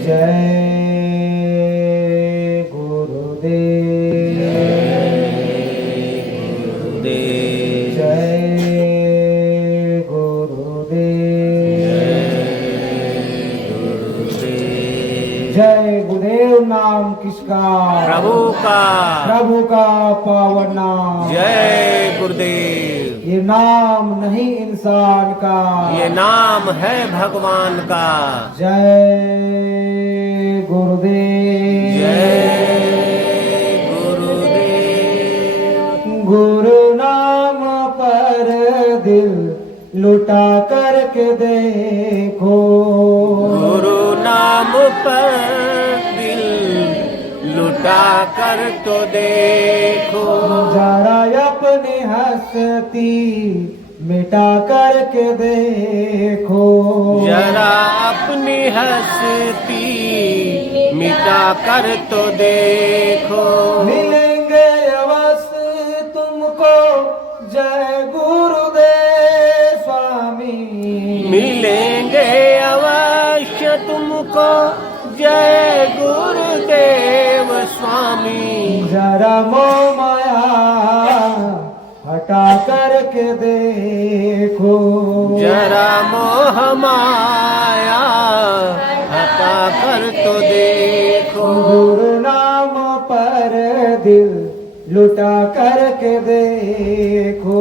जय गुरुदेव जय गुरुदेव जय गुरुदेव। नाम किसका? प्रभु का। प्रभु का पावन नाम। जय गुरुदेव। ये नाम नहीं इंसान का, ये नाम है भगवान का। जय गुरुदेव जय गुरुदेव। गुरु नाम पर दिल लुटा करके देखो, गुरु नाम पर दिल लुटा कर तो देखो, जरा अपनी हस्ती मिटा करके देखो, जरा अपनी हस्ती मिटा कर तो देखो, मिलेंगे अवश्य तुमको जय गुरुदेव स्वामी, मिलेंगे अवश्य तुमको जय गुरुदेव स्वामी, जरा मोह माया हटा करके देखो, जरा मोह माया हटा कर तो देखो, गुरु नाम पर दिल लुटा करके देखो,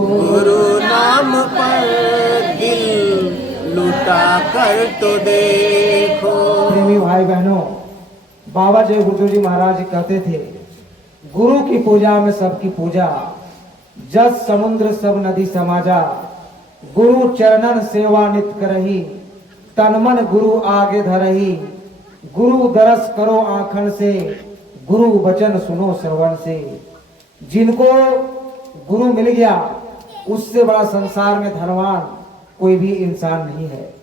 गुरु नाम पर दिल लुटा कर तो देखो। प्रेमी भाई बहनों, बाबा जय गुरुदेव जी महाराज जी कहते थे, गुरु की पूजा में सबकी पूजा, जस समुद्र सब नदी समाजा, गुरु चरणन सेवा नित करही, तन मन गुरु आगे धरही, गुरु दरस करो आंखन से, गुरु वचन सुनो श्रवण से। जिनको गुरु मिल गया उससे बड़ा संसार में धनवान कोई भी इंसान नहीं है।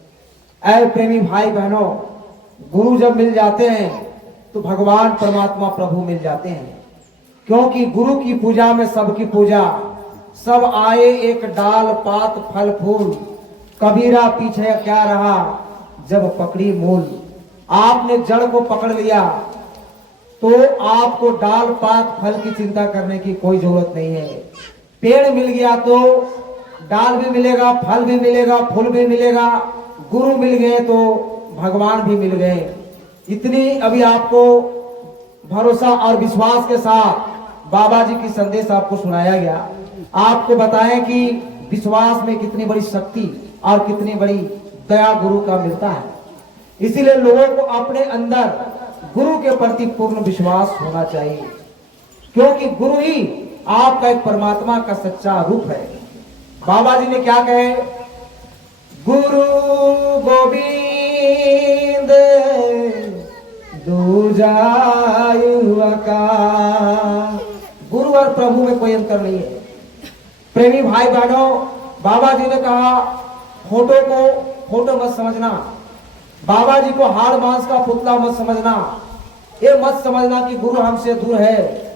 ऐ प्रेमी भाई बहनों, गुरु जब मिल जाते हैं तो भगवान परमात्मा प्रभु मिल जाते हैं, क्योंकि गुरु की पूजा में सबकी पूजा, सब आए एक डाल पात फल फूल, कबीरा पीछे क्या रहा जब पकड़ी मूल। आपने जड़ को पकड़ लिया तो आपको डाल पात फल की चिंता करने की कोई जरूरत नहीं है। पेड़ मिल गया तो डाल भी मिलेगा, फल भी मिलेगा, फूल भी मिलेगा। गुरु मिल गए तो भगवान भी मिल गए। इतनी अभी आपको भरोसा और विश्वास के साथ बाबा जी की संदेश आपको सुनाया गया। आपको बताएं कि विश्वास में कितनी बड़ी शक्ति और कितनी बड़ी दया गुरु का मिलता है। इसीलिए लोगों को अपने अंदर गुरु के प्रति पूर्ण विश्वास होना चाहिए, क्योंकि गुरु ही आपका एक परमात्मा का सच्चा रूप है। बाबा जी ने क्या कहे, गुरु गोविंद दूजायु का। गुरु और प्रभु में कोई अंतर नहीं है। प्रेमी भाई बहनों, बाबा जी ने कहा फोटो को फोटो मत समझना, बाबा जी को हाड़ मांस का पुतला मत समझना, ये मत समझना कि गुरु हमसे दूर है।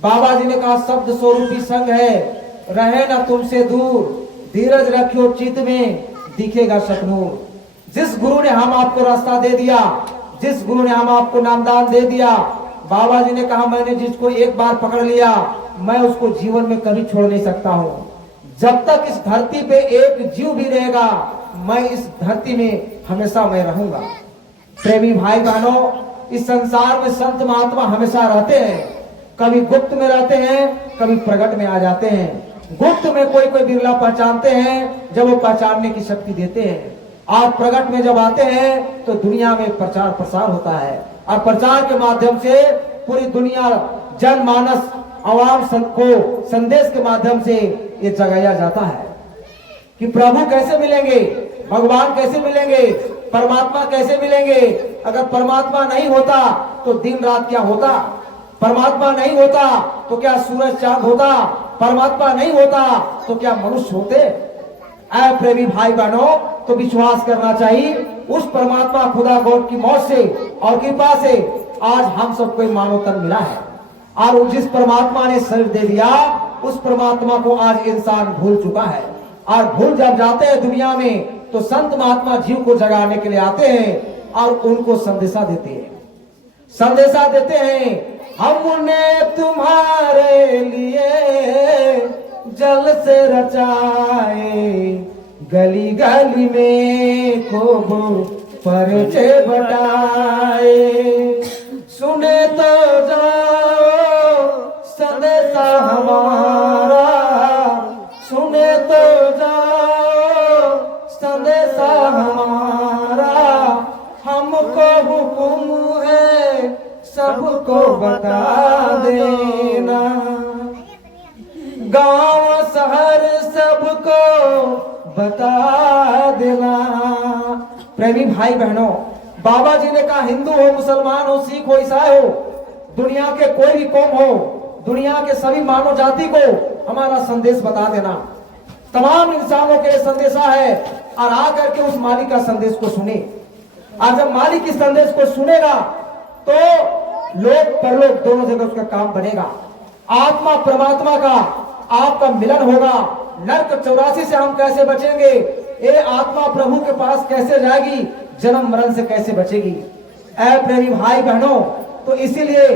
बाबा जी ने कहा शब्द स्वरूपी संग है, रहे ना तुमसे दूर, धीरज रखियो चित्त में दिखेगा सतनूर। जिस गुरु ने हम आपको रास्ता दे दिया, जिस गुरु ने हम आपको नामदान दे दिया, बाबा जी ने कहा मैंने जिसको एक बार पकड़ लिया मैं उसको जीवन में कभी छोड़ नहीं सकता हूं। जब तक इस धरती पे एक जीव भी रहेगा मैं इस धरती में हमेशा मैं रहूंगा। प्रेमी भाई बहनों, इस संसार में संत महात्मा हमेशा रहते हैं, कभी गुप्त में रहते हैं, कभी प्रकट में आ जाते हैं। गुप्त में कोई कोई बिरला पहचानते हैं, जब वो पहचानने की शक्ति देते हैं, और प्रकट में जब आते हैं तो दुनिया में प्रचार प्रसार होता है, और प्रचार के माध्यम से पूरी दुनिया जनमानस आवाम को संदेश के माध्यम से ये जगाया जाता है कि प्रभु कैसे मिलेंगे, भगवान कैसे मिलेंगे, परमात्मा कैसे मिलेंगे। अगर परमात्मा नहीं होता तो दिन रात क्या होता, परमात्मा नहीं होता तो क्या सूरज चांद होता, परमात्मा नहीं होता तो क्या मनुष्य होते। ऐ प्रेमी भाई बहनों, तो विश्वास करना चाहिए उस परमात्मा खुदा गॉड की मौत से और कृपा से आज हम सबको मानव तन मिला है, और जिस परमात्मा ने शरीर दे दिया उस परमात्मा को आज इंसान भूल चुका है। और भूल जब जाते हैं दुनिया में तो संत महात्मा जीव को जगाने के लिए आते हैं, और उनको संदेशा देते हैं। संदेशा देते हैं, हमने तुम्हारे लिए जल से रचाए, गली गली में खूब परिचय बटाए। सुने तो जाओ संदेशा हमारा, सुने तो जाओ संदेशा हमारा। हमको हुक्म है सबको बता देना, गांव शहर सबको बता देना। प्रेमी भाई बहनों, बाबा जी ने कहा, हिंदू हो, मुसलमान हो, सिख हो, ईसाई हो, दुनिया के कोई भी कौम हो, दुनिया के सभी मानव जाति को हमारा संदेश बता देना। तमाम इंसानों के लिए संदेशा है, और आकर के उस मालिक का संदेश को सुने। और जब मालिक इस संदेश को सुनेगा तो लोक परलोक दोनों जगह उसका काम बनेगा। आत्मा परमात्मा का आपका मिलन होगा। नरक 84 से हम कैसे बचेंगे? ये आत्मा प्रभु के पास कैसे जाएगी? जन्म मरण से कैसे बचेगी? ऐ प्रेमी भाई बहनों, तो इसीलिए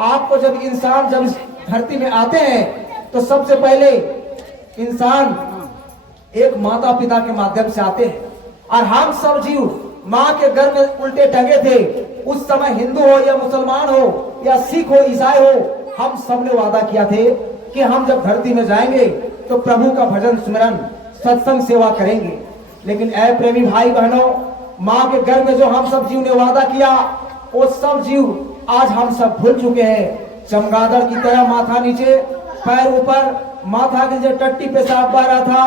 आपको जब इंसान जब इस धरती में आते हैं तो सबसे पहले इंसान एक माता पिता के माध्यम से आते हैं। और हम सब जीव माँ के गर्भ में उल्टे टंगे थे। उस समय हिंदू हो या मुसलमान हो या सिख हो, ईसाई हो, हम सब ने वादा किया थे कि हम जब धरती में जाएंगे तो प्रभु का भजन स्मरण सत्संग सेवा करेंगे। लेकिन ऐ प्रेमी भाई बहनों, माँ के गर्भ में जो हम सब जीव ने वादा किया, वो सब जीव आज हम सब भूल चुके हैं। चमगादड़ की तरह माथा नीचे पैर ऊपर, माथा के नीचे टट्टी पेशाब बह रहा था,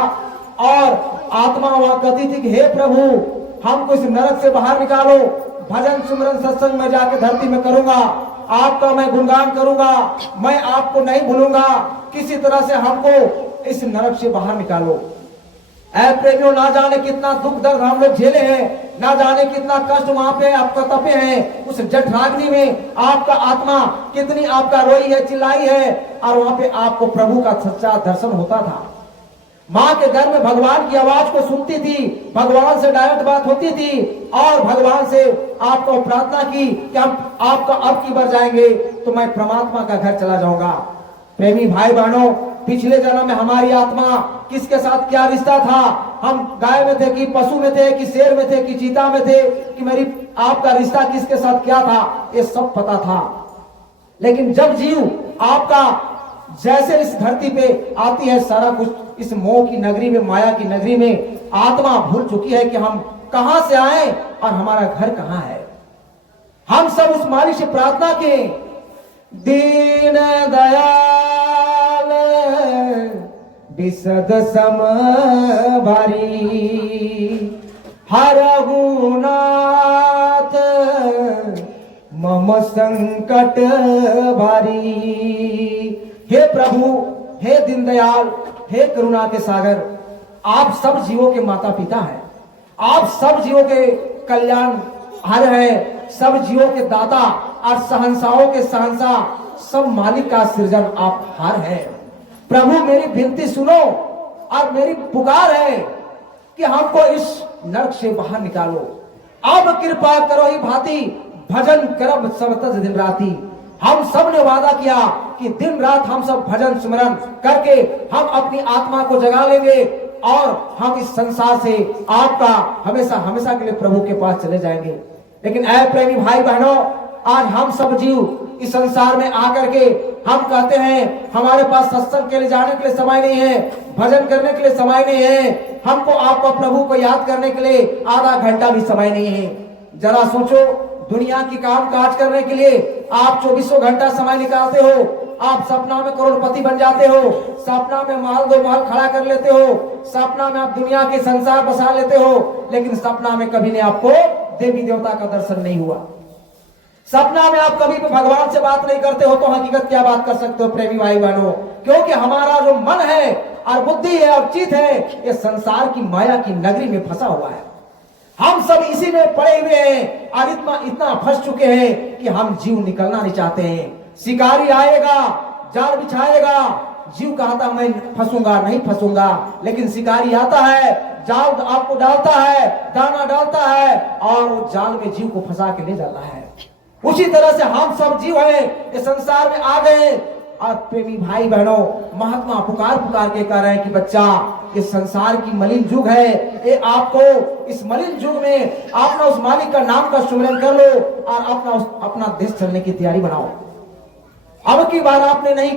और आत्मा वहां कहती थी कि हे प्रभु, हमको इस नरक से बाहर निकालो, भजन सुमरन सत्संग में जाके धरती में करूंगा, आपका मैं गुणगान करूंगा, मैं आपको नहीं भूलूंगा, किसी तरह से हमको इस नरक से बाहर निकालो। ऐ प्रेमियों, ना जाने कितना दुख दर्द हम लोग झेले हैं, ना जाने कितना कष्ट वहां पे आपका तपे हैं। उस जठराग्नि में आपका आत्मा कितनी आपका रोई है, चिल्लाई है, और वहां पे आपको प्रभु का सच्चा दर्शन होता था। माँ के घर में भगवान की आवाज को सुनती थी, भगवान से डायरेक्ट बात होती थी, और भगवान से आपको प्रार्थना की कि हम आपका अब की बार जाएंगे तो मैं परमात्मा का घर चला जाऊंगा। प्रेमी भाई बहनों, पिछले जन्म में हमारी आत्मा किसके साथ क्या रिश्ता था? हम गाय में थे कि पशु में थे कि शेर में थे कि चीता में थे, कि मेरी आपका रिश्ता किसके साथ क्या था, ये सब पता था। लेकिन जब जीव आपका जैसे इस धरती पे आती है, सारा कुछ इस मोह की नगरी में, माया की नगरी में आत्मा भूल चुकी है कि हम कहां से आए और हमारा घर कहां है। हम सब उस मालिक से प्रार्थना की, दीन दयाल विशद सम भारी, हरहु नाथ मम संकट भारी। हे प्रभु, हे दीनदयाल, हे करुणा के सागर, आप सब जीवों के माता पिता हैं, आप सब जीवों के कल्याण हर है, सब जीवों के दाता और सहंसाओं के सहंसा, सब मालिक का सृजन आप हार है। प्रभु, मेरी विनती सुनो और मेरी पुकार है कि हमको इस नरक से बाहर निकालो। अब कृपा करो ही भांति भजन करब सब तज दिन राती। हम सब ने वादा किया कि दिन रात हम सब भजन स्मरण करके हम अपनी आत्मा को जगा लेंगे और हम इस संसार से आपका हमेशा हमेशा के लिए प्रभु के पास चले जाएंगे। लेकिन ऐ प्रेमी भाई बहनों, आज हम सब जीव इस संसार में आकर के हम कहते हैं हमारे पास सत्संग के लिए जाने के लिए समय नहीं है, भजन करने के लिए समय नहीं है, हमको आपको प्रभु को याद करने के लिए आधा घंटा भी समय नहीं है। जरा सोचो, दुनिया की काम काज करने के लिए आप 24 घंटा समय निकालते हो, आप सपना में करोड़पति बन जाते हो, सपना में महल दो महल खड़ा कर लेते हो, सपना में आप दुनिया के संसार बसा लेते हो, लेकिन सपना में कभी ने आपको देवी देवता का दर्शन नहीं हुआ। सपना में आप कभी भी भगवान से बात नहीं करते हो, तो हकीकत क्या बात कर सकते हो प्रेमी भाई बहनों? क्योंकि हमारा जो मन है और बुद्धि है और चित्त है, ये संसार की माया की नगरी में फंसा हुआ है। हम सब इसी में पड़े हुए हैं और इतना फंस चुके हैं कि हम जीव निकलना नहीं चाहते हैं। शिकारी आएगा, जाल बिछाएगा, जीव कहा था मैं फंसूंगा नहीं फंसूंगा, लेकिन शिकारी आता है, जाल आपको डालता है, दाना डालता है और वो जाल में जीव को फंसा के ले जाता है। उसी तरह से हम सब जीव हैं, इस संसार में आ गए। और प्रेमी भाई बहनों, महात्मा पुकार पुकार के कह रहे हैं कि बच्चा, इस संसार की मलिन युग है, ये आपको इस मलिन युग में अपना उस मालिक का नाम का सुमिरन कर लो और अपना देश चलने की तैयारी बनाओ। अब की बार आपने नहीं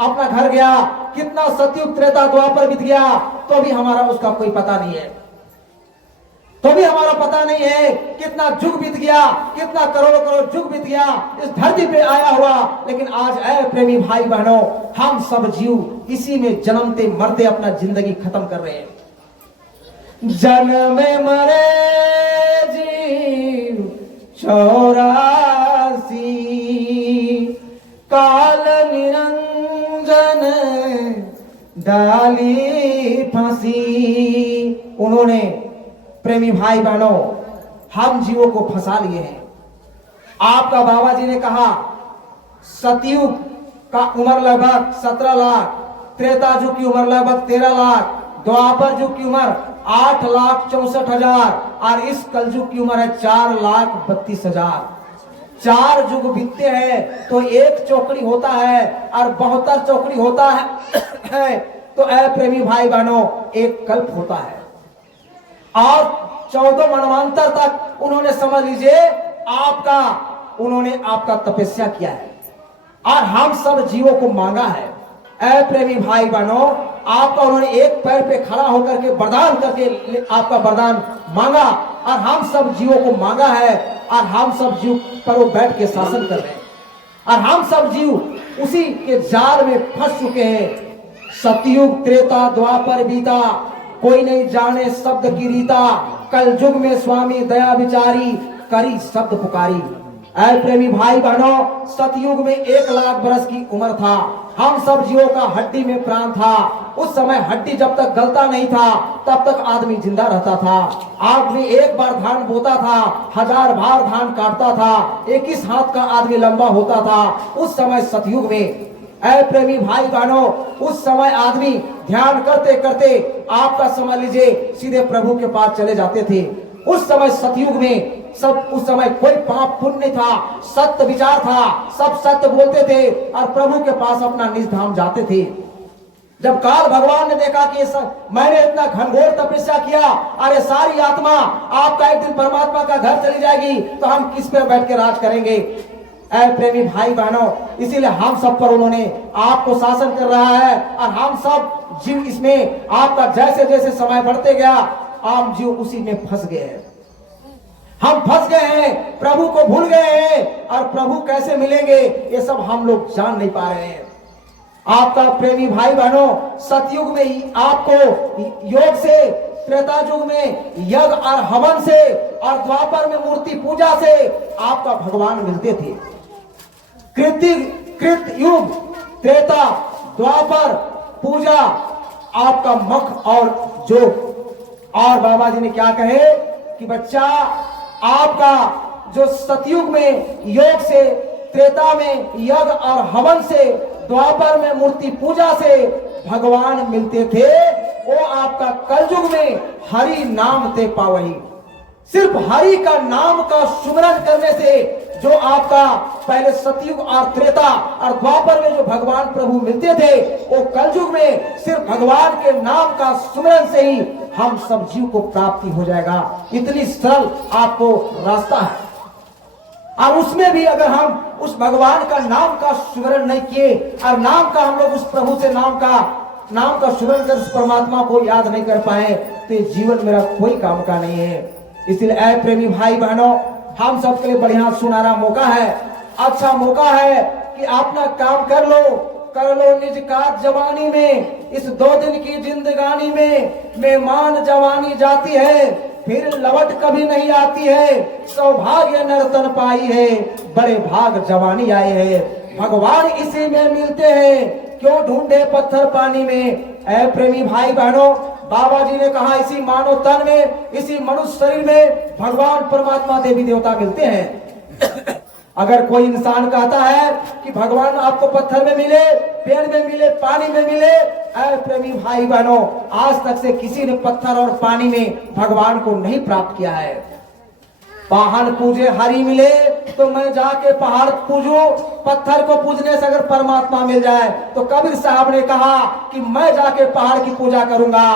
अपना घर गया, कितना सतयुग त्रेता द्वापर बीत गया, तो भी हमारा उसका कोई पता नहीं है, तो भी हमारा पता नहीं है कितना युग बीत गया, कितना करोड़ों करोड़ युग बीत गया इस धरती पे आया हुआ। लेकिन आज ऐ प्रेमी भाई बहनों, हम सब जीव इसी में जन्मते मरते अपना जिंदगी खत्म कर रहे हैं। जन्म मरे जीव 84, काल निरंजन डाली फांसी। उन्होंने प्रेमी भाई बहनों, हम जीवों को फंसा लिए हैं। आपका बाबा जी ने कहा सतयुग का उम्र लगभग 17 लाख, त्रेता युग की उम्र लगभग 13 लाख, द्वापर युग की उम्र 8,64,000 और इस कलयुग की उम्र है 4,32,000। 4 युग बीतते हैं तो एक चौकड़ी होता है और 72 चौकड़ी होता है तो ऐ प्रेमी भाई बहनों, एक कल्प होता है। और 14 मनवांतर तक उन्होंने, समझ लीजिए, उन्होंने आपका तपस्या किया है और हम सब जीवों को मांगा है। ऐ प्रेमी भाई बहनों, आपका उन्होंने एक पैर पे खड़ा होकर के वरदान करके आपका वरदान मांगा और हम सब जीवों को मांगा है और हम सब जीव पर वो बैठ के शासन कर रहे हैं और हम सब जीव उसी के जाल में फंस चुके हैं। सतयुग त्रेता द्वापर बीता, कोई नहीं जाने शब्द की रीता, कल युग में स्वामी दया विचारी, करी शब्द पुकारी। ऐ प्रेमी भाई बहनों, सतयुग में 1 लाख बरस की उम्र था, हम सब जीवों का हड्डी में प्राण था। उस समय हड्डी जब तक गलता नहीं था तब तक आदमी जिंदा रहता था। आदमी एक बार धान बोता था, 1000 बार धान काटता था, 21 हाथ का आदमी लंबा होता था। उस समय सतयुग में, ऐ प्रेमी भाई बहनों, उस समय आदमी ध्यान करते करते आपका समझ लीजिए सीधे प्रभु के पास चले जाते थे। उस समय सतयुग में उस समय कोई पाप पुण्य नहीं था, सत्य विचार था, सब सत्य बोलते थे और प्रभु के पास अपना निज धाम जाते थे। जब काल भगवान ने देखा कि मैंने इतना घनघोर तपस्या किया, अरे सारी आत्मा आपका एक दिन परमात्मा का घर चली जाएगी तो हम किस पे बैठ के राज करेंगे। ऐ प्रेमी भाई बहनों, इसीलिए हम सब पर उन्होंने आपको शासन कर रहा है और हम सब जीव इसमें आपका जैसे जैसे समय बढ़ते गया, आम जीव उसी में फंस गए हैं। हम फंस गए हैं, प्रभु को भूल गए हैं और प्रभु कैसे मिलेंगे ये सब हम लोग जान नहीं पा रहे हैं। आपका प्रेमी भाई बहनों, सतयुग में ही आपको योग से, त्रेता युग में यज्ञ और हवन से और द्वापर में मूर्ति पूजा से आपका भगवान मिलते थे। कृत युग, त्रेता, द्वापर, पूजा आपका मख और जोग। और बाबा जी ने क्या कहे कि बच्चा, आपका जो सतयुग में योग से, त्रेता में यज्ञ और हवन से, द्वापर में मूर्ति पूजा से भगवान मिलते थे, वो आपका कलयुग में हरि नाम ते पावही। सिर्फ हरि का नाम का सुमिरन करने से जो आपका पहले सतयुग और त्रेता और द्वापर में जो भगवान प्रभु मिलते थे, वो कलयुग में सिर्फ भगवान के नाम का सुमिरन से ही हम सब जीव को प्राप्ति हो जाएगा। इतनी सरल आपको रास्ता है। और उसमें भी अगर हम उस भगवान का नाम का सुमिरन नहीं किए और नाम का हम लोग उस प्रभु से नाम का सुमिरन कर उस परमात्मा को याद नहीं कर पाए तो जीवन मेरा कोई काम का नहीं है। इसलिए ऐ प्रेमी भाई बहनों, हम सबके लिए बढ़िया सुनहरा मौका है, अच्छा मौका है कि अपना काम कर लो निज काज जवानी में। इस 2 दिन की जिंदगानी में मेहमान जवानी जाती है, फिर लौट कभी नहीं आती है। सौभाग्य नर्तन पाई है, बड़े भाग जवानी आए है। भगवान इसी में मिलते हैं, क्यों ढूंढे पत्थर पानी में। ऐ प्रेमी भाई बहनों, बाबा जी ने कहा इसी मानव तन में, इसी मनुष्य शरीर में भगवान परमात्मा देवी देवता मिलते हैं। अगर कोई इंसान कहता है कि भगवान आपको पत्थर में मिले, पेड़ में मिले, पानी में मिले, ऐ प्रेमी भाई बहनों, आज तक से किसी ने पत्थर और पानी में भगवान को नहीं प्राप्त किया है। पहाड़ पूजे हरि मिले तो मैं जाके पहाड़ पूजूं, पत्थर को पूजने से अगर परमात्मा मिल जाए तो कबीर साहब ने कहा कि मैं जाके पहाड़ की पूजा करूंगा।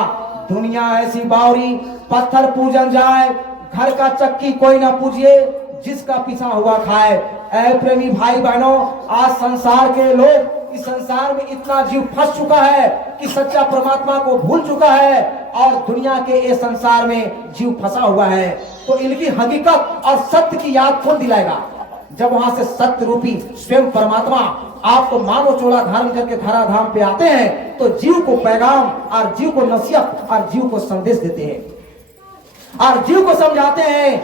दुनिया ऐसी बावरी, पत्थर पूजन जाए, घर का चक्की कोई ना पूजिए, जिसका पिसा हुआ खाए। ऐ प्रेमी भाई बहनों, आज संसार के लोग, इस संसार में इतना जीव फंस चुका है कि सच्चा परमात्मा को भूल चुका है और दुनिया के इस संसार में जीव फंसा हुआ है। तो इनकी हकीकत और सत्य की याद कौन दिलाएगा? जब वहां से सत्य रूपी स्वयं परमात्मा आपको मानव चोला धारण करके धराधाम पे आते हैं तो जीव को पैगाम और जीव को नसीहत और जीव को संदेश देते हैं और जीव को समझाते हैं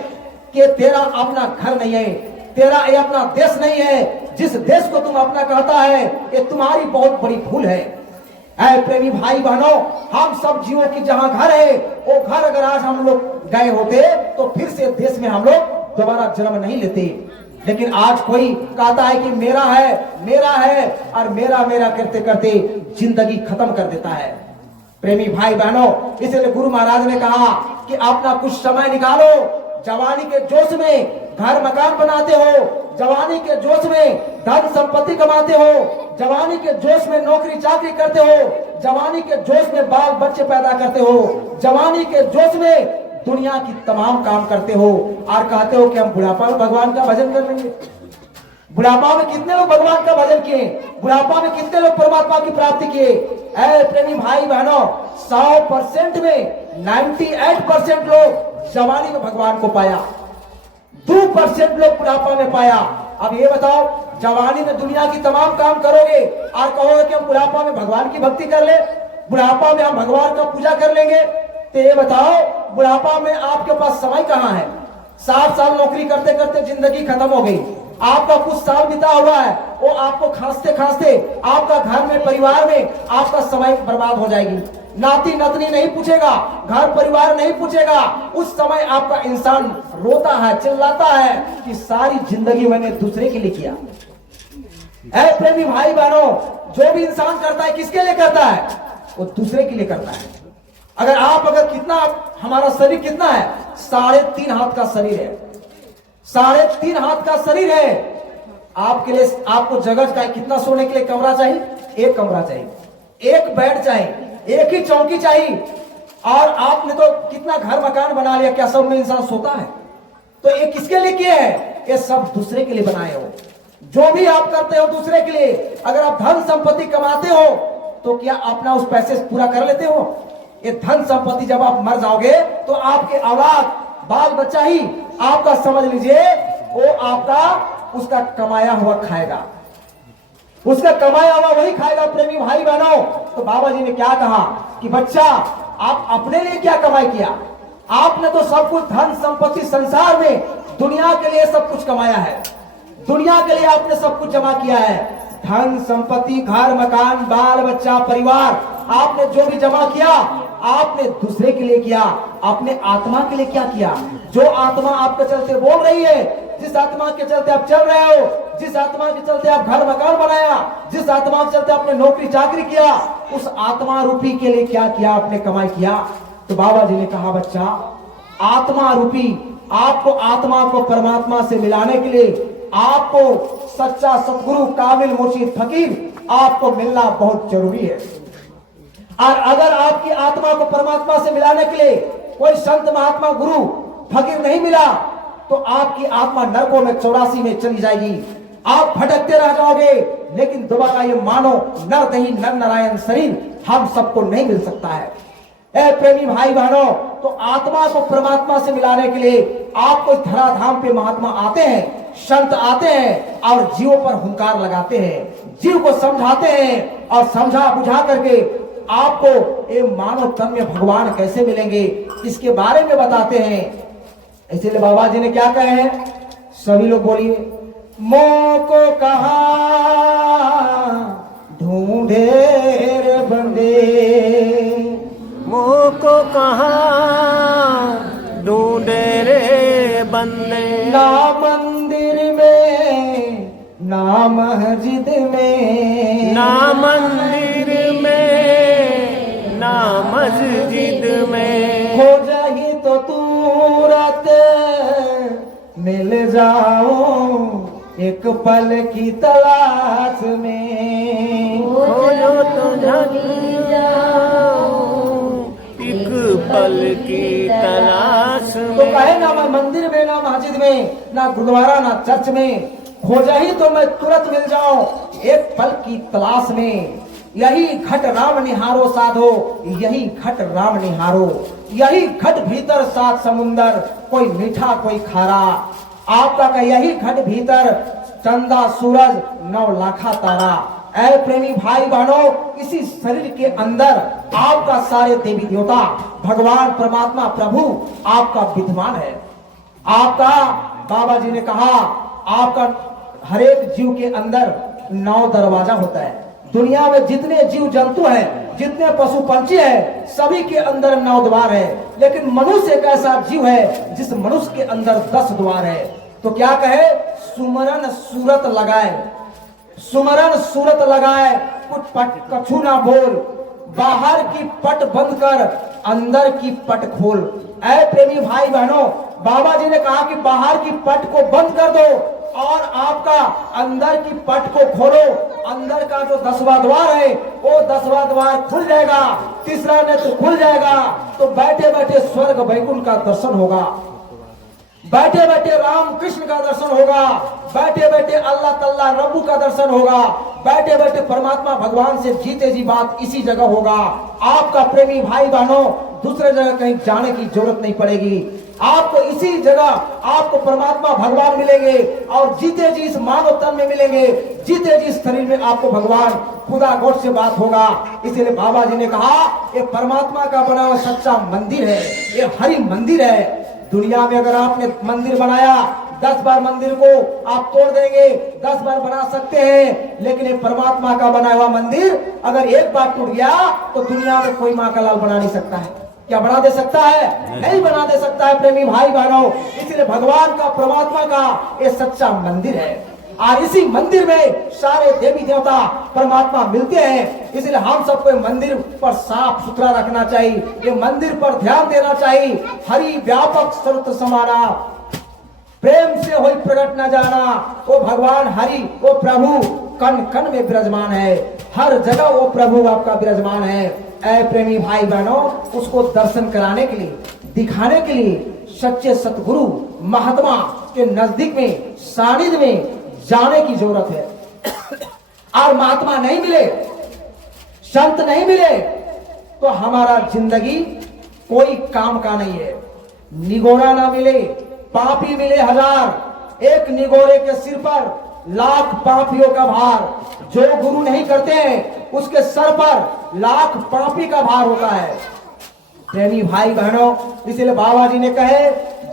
कि तेरा अपना घर नहीं है, तेरा ये अपना देश नहीं है, जिस देश को तुम अपना कहता है ये तुम्हारी बहुत बड़ी भूल है। ऐ प्रेमी भाई बहनों, हम सब जीवों की जहां घर है, वो घर अगर आज हम लोग गए होते तो फिर से देश में हम लोग दोबारा जन्म नहीं लेते। लेकिन आज कोई कहता है कि मेरा है और मेरा मेरा करते करते जिंदगी खत्म कर देता है। प्रेमी भाई बहनों, इसलिए गुरु महाराज ने कहा कि अपना कुछ समय निकालो, जवानी के जोश में घर मकान बनाते हो, जवानी के जोश में धन संपत्ति कमाते हो, जवानी के जोश में नौकरी चाकरी करते हो, जवानी के जोश में बाल बच्चे पैदा करते हो, जवानी के जोश में दुनिया की तमाम काम करते हो और कहते हो कि हम बुढ़ापा में भगवान का भजन कर लेंगे। बुढ़ापा में कितने लोग भगवान का भजन किए? बुढ़ापा में कितने लोग परमात्मा की प्राप्ति किए? ऐ प्रेमी भाई बहनों, 100% में 98% लोग जवानी में भगवान को पाया, 2% लोग बुढ़ापा में पाया। अब ये बताओ, जवानी में दुनिया की तमाम काम करोगे और कहोगे कि हम बुढ़ापा में भगवान की भक्ति कर ले, बुढ़ापा में हम भगवान का पूजा कर लेंगे, तो ये बताओ बुढ़ापा में आपके पास समय कहाँ है? 60 साल नौकरी करते करते जिंदगी खत्म हो गई, आपका कुछ साल बिता हुआ है, वो आपको खांसते खांसते आपका घर में परिवार में आपका समय बर्बाद हो जाएगी। नाती नतनी नहीं पूछेगा, घर परिवार नहीं पूछेगा, उस समय आपका इंसान रोता है, चिल्लाता है कि सारी जिंदगी मैंने दूसरे के लिए किया। ऐ प्रेमी भाई बहनों, जो भी इंसान करता है किसके लिए करता है? वो दूसरे के लिए करता है। अगर कितना हमारा शरीर कितना है? 3.5 हाथ का शरीर है, 3.5 हाथ का शरीर है। आपके लिए आपको जगह चाहिए, कितना सोने के लिए कमरा चाहिए? एक कमरा चाहिए, एक बेड चाहिए, एक ही चौकी चाहिए। और आपने तो कितना घर मकान बना लिया, क्या सब में इंसान सोता है? तो ये किसके लिए किए हैं? ये सब दूसरे के लिए बनाए हो। जो भी आप करते हो दूसरे के लिए। अगर आप धन संपत्ति कमाते हो तो क्या अपना उस पैसे से पूरा कर लेते हो? ये धन संपत्ति जब आप मर जाओगे तो आपके औलाद बाल बच्चा ही आपका, समझ लीजिए, वो आपका उसका कमाया हुआ खाएगा, उसका कमाया हुआ वही खाएगा। प्रेमी भाई बहनों, तो बाबा जी ने क्या कहा कि बच्चा, आप अपने लिए क्या कमाई किया? आपने तो सब कुछ धन संपत्ति संसार में दुनिया के लिए सब कुछ कमाया है, दुनिया के लिए आपने सब कुछ जमा किया है। धन संपत्ति, घर मकान, बाल बच्चा, परिवार, आपने जो भी जमा किया आपने दूसरे के लिए किया, अपने आत्मा के लिए क्या किया? जो आत्मा आपके चलते बोल रही है, जिस आत्मा के चलते आप चल रहे हो, जिस आत्मा के चलते आप घर मकान बनाया, जिस आत्मा के चलते आपने नौकरी चाकरी किया, उस आत्मा रूपी के लिए क्या किया? आपने कमाई किया। तो बाबा जी ने कहा बच्चा, आत्मा रूपी, आपको आत्मा को परमात्मा से मिलाने के लिए आपको सच्चा सतगुरु कामिल मुर्शिद फकीर आपको मिलना बहुत जरूरी है। और अगर आपकी आत्मा को परमात्मा से मिलाने के लिए कोई संत महात्मा गुरु फकीर नहीं मिला तो आपकी आत्मा नरकों में 84 में चली जाएगी, आप भटकते रह जाओगे। लेकिन दोबारा ये मानो, नर नहीं नर नारायण शरीर हम सबको नहीं मिल सकता है। ऐ प्रेमी भाई बहनों, तो आत्मा को परमात्मा से मिलाने के लिए आपको धराधाम पे महात्मा आते हैं, संत आते हैं और जीवों पर हुंकार लगाते हैं, जीव को समझाते हैं और समझा बुझा करके आपको ये मानव तन में भगवान कैसे मिलेंगे इसके बारे में बताते हैं। इसलिए बाबा जी ने क्या कहे हैं? सभी लोग बोलिए, मोको कहा ढूंढे रे बंदे, मोको कहा ढूंढे रे बंदे, ना मंदिर में ना मस्जिद में, ना मंदिर में, ना मस्जिद में। हो जाए तो तुरंत मिल जाओ एक पल की तलाश में। खोजो तो झट जाओ एक पल की तलाश तो में। कहे ना मैं मंदिर में, ना मस्जिद में, ना गुरुद्वारा, ना चर्च में, खोजा ही तो मैं तुरंत मिल जाऊं एक पल की तलाश में। यही घट राम निहारो साधो, यही घट राम निहारो, यही घट भीतर सात समुंदर, कोई मीठा कोई खारा। आपका का यही घट भीतर चंदा सूरज 9 लाखा तारा। ऐ प्रेमी भाई बहनों, इसी शरीर के अंदर आपका सारे देवी देवता भगवान परमात्मा प्रभु आपका विद्यमान है। आपका बाबा जी ने कहा आपका हर एक जीव के अंदर 9 दरवाजा होता है। दुनिया में जितने जीव जंतु हैं, जितने पशु पंछी हैं, सभी के अंदर 9 द्वार है। लेकिन मनुष्य एक ऐसा जीव है जिस मनुष्य के अंदर 10 द्वार है। तो क्या कहे, सुमरन सूरत लगाए, सुमरन सूरत लगाए, कुछ पट कछु ना बोल, बाहर की पट बंद कर अंदर की पट खोल। ऐ प्रेमी भाई बहनों, बाबा जी ने कहा कि बाहर की पट को बंद कर दो और आपका अंदर की पट को खोलो। अंदर का जो 10वां द्वार है वो 10वां द्वार खुल जाएगा, तीसरा नेत्र खुल जाएगा, तो बैठे बैठे स्वर्ग वैकुंठ का दर्शन होगा, बैठे बैठे राम कृष्ण का दर्शन होगा, बैठे बैठे अल्लाह तल्ला रब्बू का दर्शन होगा, बैठे बैठे परमात्मा भगवान से जीते जी बात इसी जगह होगा। आपका प्रेमी भाई बहनों, दूसरे जगह कहीं जाने की जरूरत नहीं पड़ेगी। आपको इसी जगह आपको परमात्मा भगवान मिलेंगे और जीते जी इस मानव तन में मिलेंगे, जीते जी इस शरीर में आपको भगवान खुदा गोद से बात होगा। इसीलिए बाबा जी ने कहा ये परमात्मा का बना हुआ सच्चा मंदिर है, ये हरि मंदिर है। दुनिया में अगर आपने मंदिर बनाया 10 बार मंदिर को आप तोड़ देंगे, 10 बार बना सकते हैं, लेकिन ये परमात्मा का बना हुआ मंदिर अगर एक बार टूट गया तो दुनिया में कोई माँ का लाल बना नहीं सकता है। क्या बना दे सकता है? नहीं बना दे सकता है प्रेमी भाई बहनों। इसलिए भगवान का परमात्मा का ये सच्चा मंदिर है और इसी मंदिर में सारे देवी देवता परमात्मा मिलते हैं। इसलिए हम सबको मंदिर पर साफ सुथरा रखना चाहिए, ये मंदिर पर ध्यान देना चाहिए। हरि व्यापक सर्वत्र समाना, प्रेम से होई प्रकट न जाना। वो भगवान हरि, वो प्रभु कण कण में विराजमान है, हर जगह वो प्रभु आपका विराजमान है। ऐ प्रेमी भाई बहनों, उसको दर्शन कराने के लिए, दिखाने के लिए सच्चे सतगुरु महात्मा के नजदीक में, सानिध्य में जाने की जरूरत है। और महात्मा नहीं मिले, संत नहीं मिले तो हमारा जिंदगी कोई काम का नहीं है। निगोरा ना मिले, पापी मिले 1000, एक निगोरे के सिर पर लाख पापियों का भार। जो गुरु नहीं करते हैं उसके सर पर लाख पापी का भार होता है। प्रेमी भाई बहनों, इसलिए बाबा जी ने कहे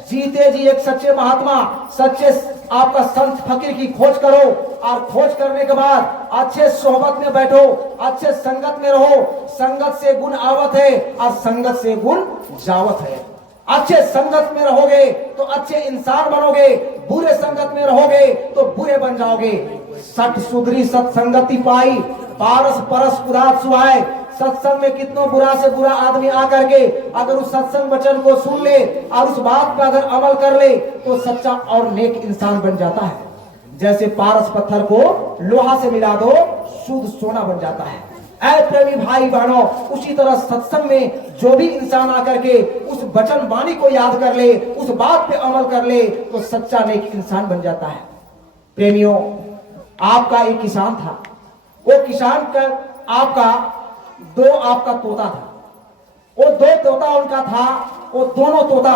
जीते जी एक सच्चे महात्मा, सच्चे आपका संत फकीर की खोज करो और खोज करने के बाद अच्छे सोहबत में बैठो, अच्छे संगत में रहो। संगत से गुण आवत है और संगत से गुण जावत है। अच्छे संगत में रहोगे तो अच्छे इंसान बनोगे, बुरे संगत में रहोगे तो बुरे बन जाओगे। सठ सुधरी सत्संगति पाई, पारस परस उदात सुहाए। सत्संग में कितनों बुरा से बुरा आदमी आकर के अगर उस सत्संग वचन को सुन ले और उस बात पर अगर अमल कर ले तो सच्चा और नेक इंसान बन जाता है। जैसे पारस पत्थर को लोहा से मिला दो, शुद्ध सोना बन जाता है। ऐ प्रेमी भाई बहनों, उसी तरह सत्संग में जो भी इंसान आकर के उस वचन वाणी को याद कर ले, उस बात पे अमल कर ले तो सच्चा नेक इंसान बन जाता है। प्रेमियों, आपका एक किसान था, वो किसान का आपका तोता था। वो 2 तोता उनका था, वो दोनों तोता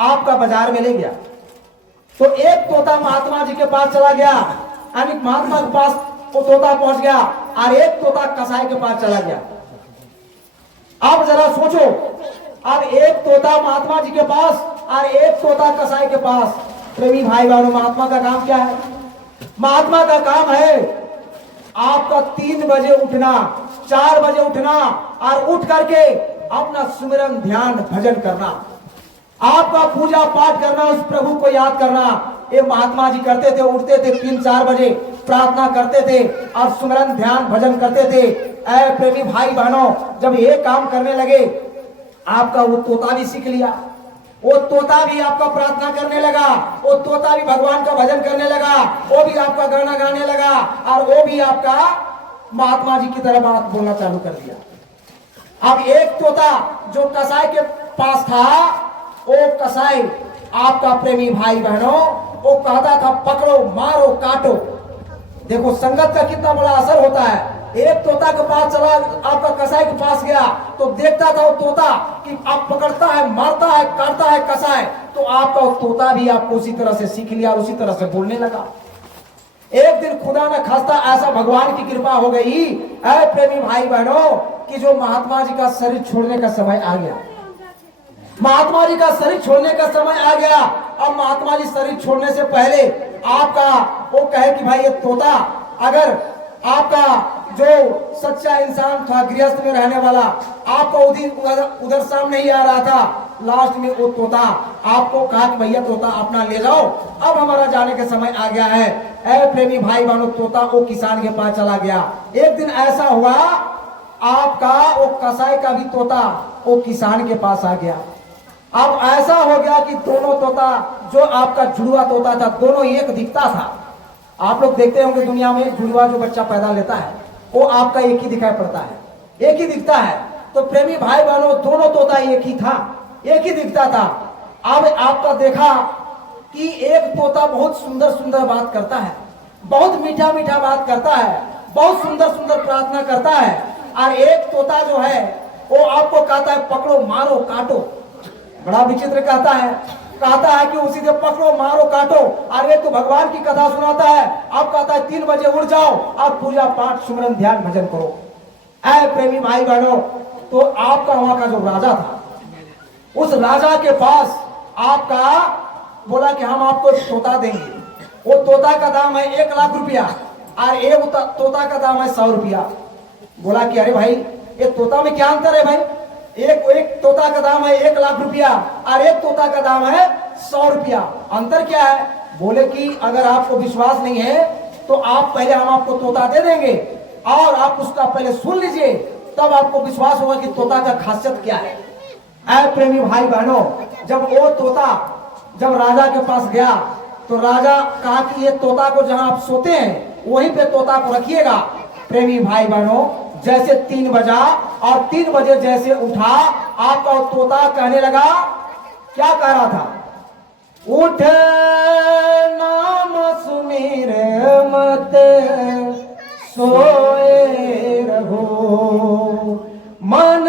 आपका बाजार में ले गया। तो एक तोता महात्मा जी के पास चला गया, यानी महात्मा के पास वो तोता पहुंच गया और एक तोता कसाई के पास चला गया। अब जरा सोचो, अब एक तोता महात्मा जी के पास और एक तोता कसाई के पास। प्रेमी भाई बहनों, महात्मा का काम क्या है? महात्मा का काम है आपका 3 बजे उठना, 4 बजे उठना और उठ करके अपना सुमिरन ध्यान भजन करना, आपका पूजा पाठ करना, उस प्रभु को याद करना। ये महात्मा जी करते थे, उठते थे 3-4 बजे, प्रार्थना करते थे और सुमरन ध्यान भजन करते थे। ऐ प्रेमी भाई बहनों, जब ये काम करने लगे, आपका वो तोता भी सीख लिया, वो तोता भी आपका प्रार्थना करने लगा, वो तोता भी भगवान का भजन करने लगा, वो भी आपका गाना गाने लगा और वो भी आपका महात्मा जी की तरह बात बोलना चालू कर दिया। अब एक तोता जो कसाई के पास था, वो कसाई आपका प्रेमी भाई बहनों, वो कहता था पकड़ो मारो काटो। देखो संगत का कितना बड़ा असर होता है। एक तोता के पास चला, आपका कसाई के पास गया तो देखता था वो तोता कि आप पकड़ता है, मारता है, काटता है कसाई, तो आपका वो तोता भी आपको उसी तरह से सीख लिया और उसी तरह से बोलने लगा। एक दिन खुदा न खास्ता ऐसा भगवान की कृपा हो गई, ऐ प्रेमी भाई बहनों, कि जो महात्मा जी का शरीर छोड़ने का समय आ गया। महात्मा जी का शरीर छोड़ने का समय आ गया। अब महात्मा जी शरीर छोड़ने से पहले आपका वो कहे कि भाई ये तोता, अगर आपका जो सच्चा इंसान था, गृहस्थ में रहने वाला, आपका उधर सामने ही आ रहा था, लास्ट में वो तोता आपको कहा कि भैया तोता अपना ले जाओ, अब हमारा जाने का समय आ गया है। ऐ प्रेमी भाई बहनों, तोता वो किसान के पास चला गया। एक दिन ऐसा हुआ, आपका वो कसाई का भी तोता वो किसान के पास आ गया। अब ऐसा हो गया कि दोनों तोता, जो आपका जुड़वा तोता था, दोनों एक दिखता था। आप लोग देखते होंगे दुनिया में जुड़वा जो बच्चा पैदा लेता है वो आपका एक ही दिखाई पड़ता है, एक ही दिखता है। तो प्रेमी भाई बहनों, दोनों तोता एक ही था, एक ही दिखता था। अब आपका देखा कि एक तोता बहुत सुंदर सुंदर बात करता है, बहुत मीठा मीठा बात करता है, बहुत सुंदर सुंदर प्रार्थना करता है, और एक तोता जो है वो आपको कहता है पकड़ो मारो काटो। बड़ा विचित्र कहता है कि उसी से पकड़ो मारो काटो। अरे तो भगवान की कथा सुनाता है, अब कहता है 3 बजे उठ जाओ और पूजा पाठ सुमरन ध्यान भजन करो। ऐ प्रेमी भाई बहनों, तो आपका वहां का जो राजा था, उस राजा के पास आपका बोला कि हम आपको तोता देंगे। वो तोता का दाम है 1 लाख रुपया और एक तोता का दाम है 100 रुपया। बोला कि अरे भाई ये तोता में क्या अंतर है भाई, एक तोता का दाम है 1 लाख रुपया और एक तोता का दाम है 100 रुपया, अंतर क्या है? बोले कि अगर आपको विश्वास नहीं है तो आप पहले हम आपको तोता दे देंगे और आप उसका पहले सुन लीजिए, तब आपको विश्वास होगा कि तोता का खासियत क्या है। ऐ प्रेमी भाई बहनों, जब वो तोता जब राजा के पास गया तो राजा कहा कि ये तोता को जहां आप सोते हैं वहीं पे तोता को रखिएगा। प्रेमी भाई बहनों, जैसे 3 बजा और 3 बजे जैसे उठा, आपका तोता कहने लगा, क्या कह रहा था? उठ नाम सुमिर मत सोए रहो, मन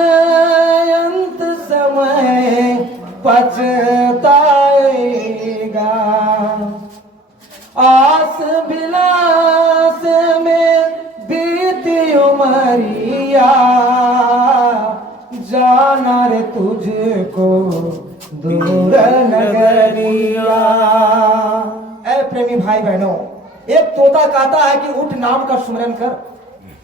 अंत समय पछताएगा, आस विलास में बीती उमरिया, जाना रे तुझको दूर नगरिया। ऐ प्रेमी भाई बहनों, एक तोता कहता है कि उठ नाम का सुमरन कर,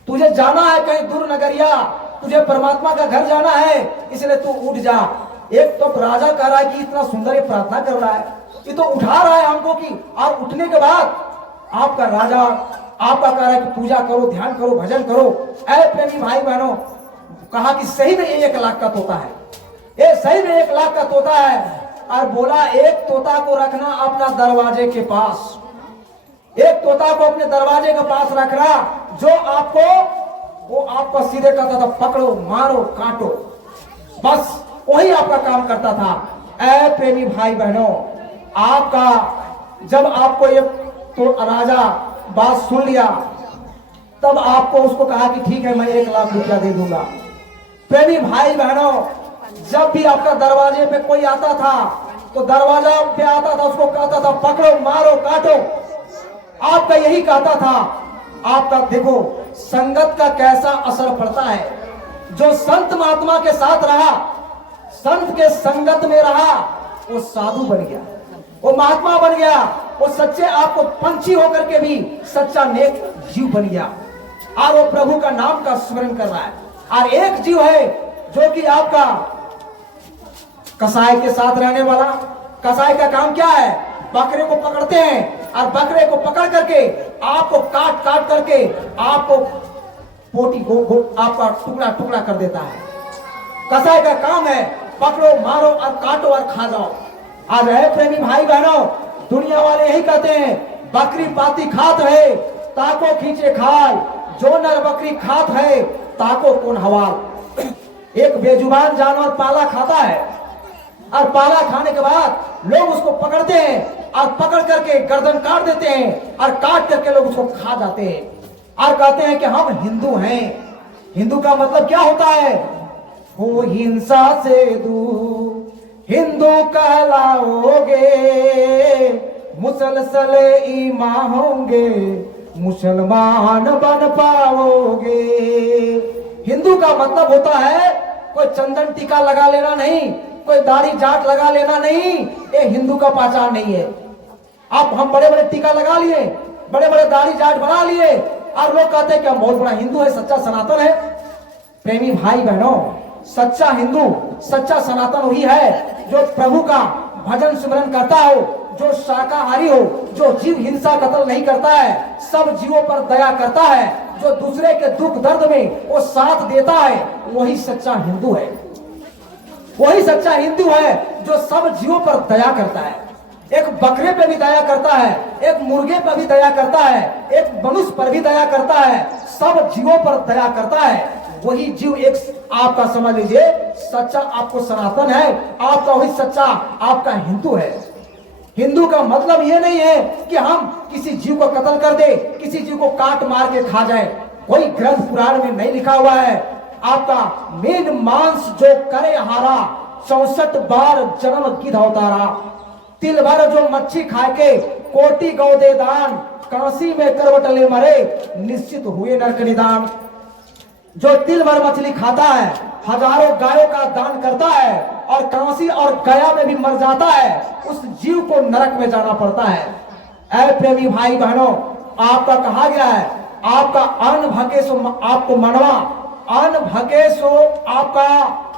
तुझे जाना है कहीं दूर नगरिया, तुझे परमात्मा का घर जाना है, इसलिए तू उठ जा। एक तो राजा कह रहा है कि इतना सुंदर ये प्रार्थना कर रहा है, ये तो उठा रहा है हमको कि, और उठने के बाद आपका राजा आपका कह रहा है कि पूजा करो, ध्यान करो, भजन करो। ऐ प्रेमी भाई बहनों, कहा कि सही में 1 लाख का तोता है, ये सही में 1 लाख का तोता है। और बोला एक तोता को रखना अपना दरवाजे के पास, एक तोता को अपने दरवाजे के पास रखना, जो आपको सीधे कहता था पकड़ो मारो काटो, बस वही आपका काम करता था। ऐ प्रेमी भाई बहनों, आपका जब आपको ये तो राजा बात सुन लिया, तब आपको उसको कहा कि ठीक है मैं 1 लाख रुपया दे दूंगा। प्रेमी भाई बहनों, जब भी आपका दरवाजे पे कोई आता था तो दरवाजा पे आता था, उसको कहता था पकड़ो मारो काटो, आपका यही कहता था। आपका देखो संगत का कैसा असर पड़ता है। जो संत महात्मा के साथ रहा, संत के संगत में रहा, वो साधु बन गया, वो महात्मा बन गया, वो सच्चे आपको पंछी होकर के भी सच्चा नेक जीव बन गया और वो प्रभु का नाम का स्मरण कर रहा है। और एक जीव है जो कि आपका कसाई के साथ रहने वाला। कसाई का काम क्या है? बकरे को पकड़ते हैं और बकरे को पकड़ करके आपको काट काट करके आपको पोटी आपका टुकड़ा टुकड़ा कर देता है। कसाई का काम है पकड़ो मारो और काटो और खा जाओ। आज है प्रेमी भाई बहनों, दुनिया वाले यही कहते हैं बकरी पाती खात है ताको खींचे खाल, जो नर बकरी खात है ताको कौन हवाल। एक बेजुबान जानवर पाला खाता है और पाला खाने के बाद लोग उसको पकड़ते हैं और पकड़ करके गर्दन काट देते हैं और काट करके लोग उसको खा जाते हैं और कहते हैं कि हम हिंदू हैं। हिंदू का मतलब क्या होता है? वो हिंसा से दूर हिंदू कहलाओगे, मुसलसल ईमान होंगे, मुसलमान बन पाओगे। हिंदू का मतलब होता है कोई चंदन टीका लगा लेना नहीं, कोई दाढ़ी जाट लगा लेना नहीं, ये हिंदू का पहचान नहीं है। आप हम बड़े बड़े टीका लगा लिए, बड़े बड़े दाढ़ी जाट बना लिए और लोग कहते हैं कि हम बहुत बड़ा हिंदू है, सच्चा सनातन है। प्रेमी भाई बहनों, सच्चा हिंदू सच्चा सनातन वही है जो प्रभु का भजन सिमरन करता हो, जो शाकाहारी हो, जो जीव हिंसा कत्ल नहीं करता है, सब जीवों पर दया करता है, जो दूसरे के दुख दर्द में वो साथ देता है, वही सच्चा हिंदू है। वही सच्चा हिंदू है जो सब जीवों पर दया करता है। एक बकरे पे भी दया करता है, एक मुर्गे पर भी दया करता है, एक मनुष्य पर भी दया करता है, सब जीवों पर दया करता है। वही जीव एक आपका समझ लीजिए सच्चा आपको सनातन है, आपका वही सच्चा आपका हिंदू है। हिंदू का मतलब ये नहीं है कि हम किसी जीव को कत्ल कर दे, किसी जीव को काट मार के खा जाए। कोई ग्रंथ पुराण में नहीं लिखा हुआ है आपका मीन मांस जो करे हारा, 64 बार जन्म गिद्ध अवतारा। तिल भर जो मच्छी खाए के कोटि गौ दे दान, कांसी में करवट ले मरे निश्चित हुए नरक निदान। जो तिल भर मछली खाता है, हजारों गायों का दान करता है और कांसी और गया में भी मर जाता है, उस जीव को नरक में जाना पड़ता है। ऐ प्रेमी भाई बहनों, आपका कहा गया है आपका अन्न भके सो आपको मनवा, अन्न भके सो आपका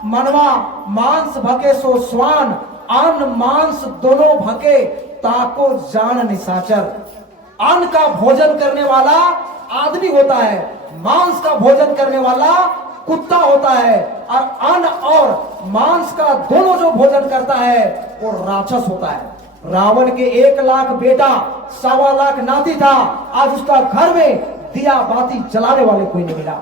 मनवा, मांस भके सो स्वान, अन्न मांस दोनों भके ताको जान निशाचर। अन्न का भोजन करने वाला आदमी होता है, मांस का भोजन करने वाला कुत्ता होता है, और अन्न और मांस का दोनों जो भोजन करता है वो राक्षस होता है। रावण के 1 लाख बेटा 1.25 लाख नाती था, आज उसका घर में दिया बाती जलाने वाले कोई नहीं मिला।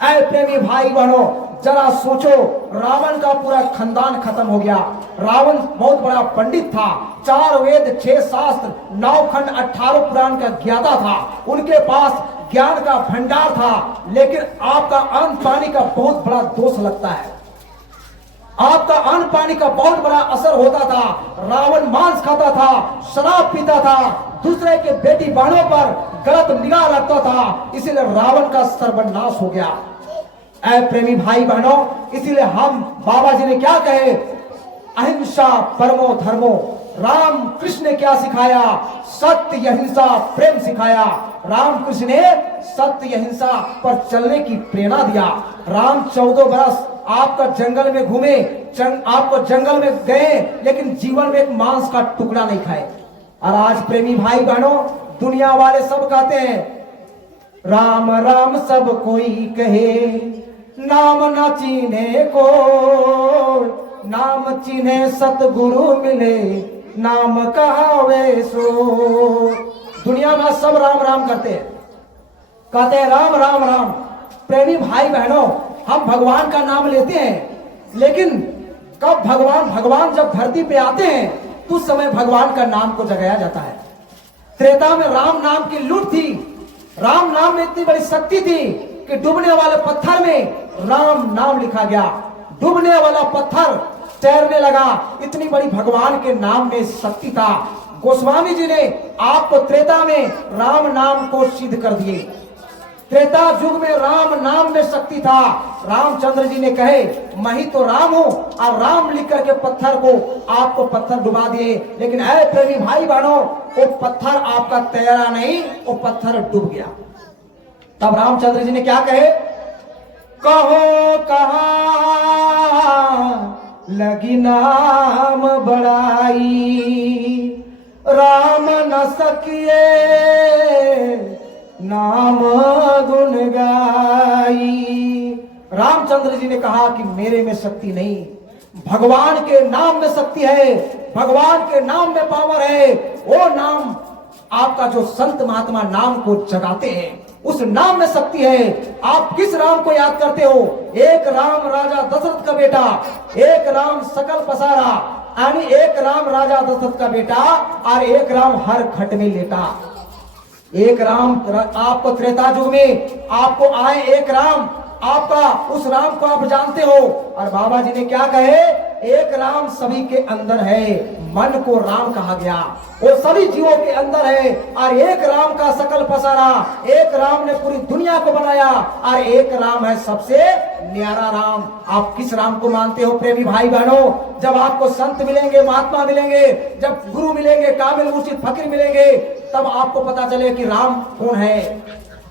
ऐ प्रेमी भाई बहनों, जरा सोचो, रावण का पूरा खानदान खत्म हो गया। रावण बहुत बड़ा पंडित था, 4 वेद 6 शास्त्र 9 खंड 18 पुराण का ज्ञाता था, उनके पास ज्ञान का भंडार था। लेकिन आपका अन्न पानी का बहुत बड़ा दोष लगता है, आपका अन्न पानी का बहुत बड़ा असर होता था। रावण मांस खाता था, शराब पीता था, दूसरे के बेटी बहनों पर गलत निगाह रखता था, इसीलिए रावण का सर्वनाश हो गया। ऐ प्रेमी भाई बहनों, इसीलिए हम बाबा जी ने क्या कहे, अहिंसा परमो धर्मो। राम कृष्ण ने क्या सिखाया? सत्य अहिंसा प्रेम सिखाया। राम कृष्ण ने सत्य अहिंसा पर चलने की प्रेरणा दिया। राम 14 बरस आपका जंगल में घूमे, आपको जंगल में गए, लेकिन जीवन में एक मांस का टुकड़ा नहीं खाए। और आज प्रेमी भाई बहनों, दुनिया वाले सब कहते हैं राम राम सब कोई कहे, नाम न चीने को, नाम चीने सतगुरु मिले, नाम कहावे सो। दुनिया में सब राम राम करते हैं, कहते हैं राम राम राम। प्रेमी भाई बहनों, हम भगवान का नाम लेते हैं, लेकिन कब भगवान जब धरती पे आते हैं तो उस समय भगवान का नाम को जगाया जाता है। त्रेता में राम नाम की लूट थी, राम नाम में इतनी बड़ी शक्ति थी कि डूबने वाले पत्थर में राम नाम लिखा गया। डूबने वाला पत्थर तैरने लगा, इतनी बड़ी भगवान के नाम में शक्ति था। गोस्वामी जी ने आपको त्रेता में राम नाम को सिद्ध कर दिए। त्रेता युग में राम नाम में शक्ति था। रामचंद्र जी ने कहे मैं ही तो राम हूं, और राम लिख करके पत्थर को आपको पत्थर डुबा दिए। लेकिन ऐ प्रेमी भाई बहनों, वो पत्थर आपका तैरा नहीं, वो पत्थर डूब गया। तब रामचंद्र जी ने क्या कहे, कहो कहाँ लगी नाम बड़ाई, राम न सकिए नाम गुण गाई। रामचंद्र जी ने कहा कि मेरे में शक्ति नहीं, भगवान के नाम में शक्ति है, भगवान के नाम में पावर है। वो नाम आपका जो संत महात्मा नाम को जगाते हैं, उस नाम में शक्ति है। आप किस राम को याद करते हो? एक राम राजा दशरथ का बेटा, एक राम सकल पसारा, यानी एक राम राजा दशरथ का बेटा और एक राम हर खट में लेटा। एक राम आपको त्रेता युग में आपको आए, एक राम आपका, उस राम को आप जानते हो। और बाबा जी ने क्या कहे? एक राम सभी के अंदर है, मन को राम कहा गया, वो सभी जीवों के अंदर है। और एक राम का सकल पसारा, एक राम ने पूरी दुनिया को बनाया और एक राम है सबसे न्यारा राम। आप किस राम को मानते हो प्रेमी भाई बहनों? जब आपको संत मिलेंगे, महात्मा मिलेंगे, जब गुरु मिलेंगे, कामिल मुर्शिद फकीर मिलेंगे, तब आपको पता चले कि राम कौन है।